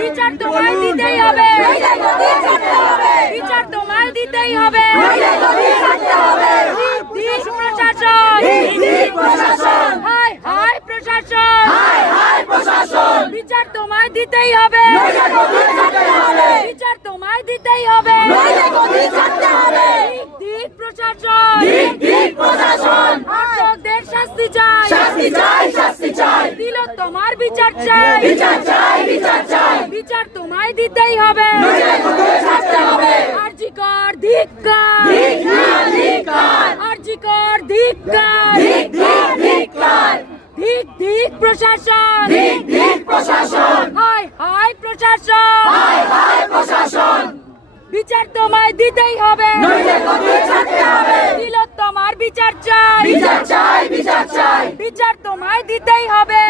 বিচার তোমায় দিতেই হবে বিচার তোমায় দিতেই হবে প্রশাসন। হাই হাই বিচার তোমায় দিতেই হবে। হবে। নইলে গদি ছাড়তে হবে। দিক প্রশাসন। দিক দিক প্রশাসন। ধর্ষকদের শাস্তি চাই। শাস্তি চাই শাস্তি চাই। দিল তোমার বিচার চাই। বিচার চাই বিচার চাই। বিচার তোমায় দিতেই হবে। নইলে গদি ছাড়তে হবে। আরজিকর ধিক্কার। ধিক্কার ধিক্কার। ধিক্কার। ধিক ধিক ধিক্কার। ধিক ধিক প্রশাসন। প্রশাসন। প্রশাসন। হায় হায় প্রশাসন। বিচার তোমায় দিতেই হবে। তোমার বিচার চাই। বিচার চাই বিচার চাই। বিচার তোমায় দিতেই হবে।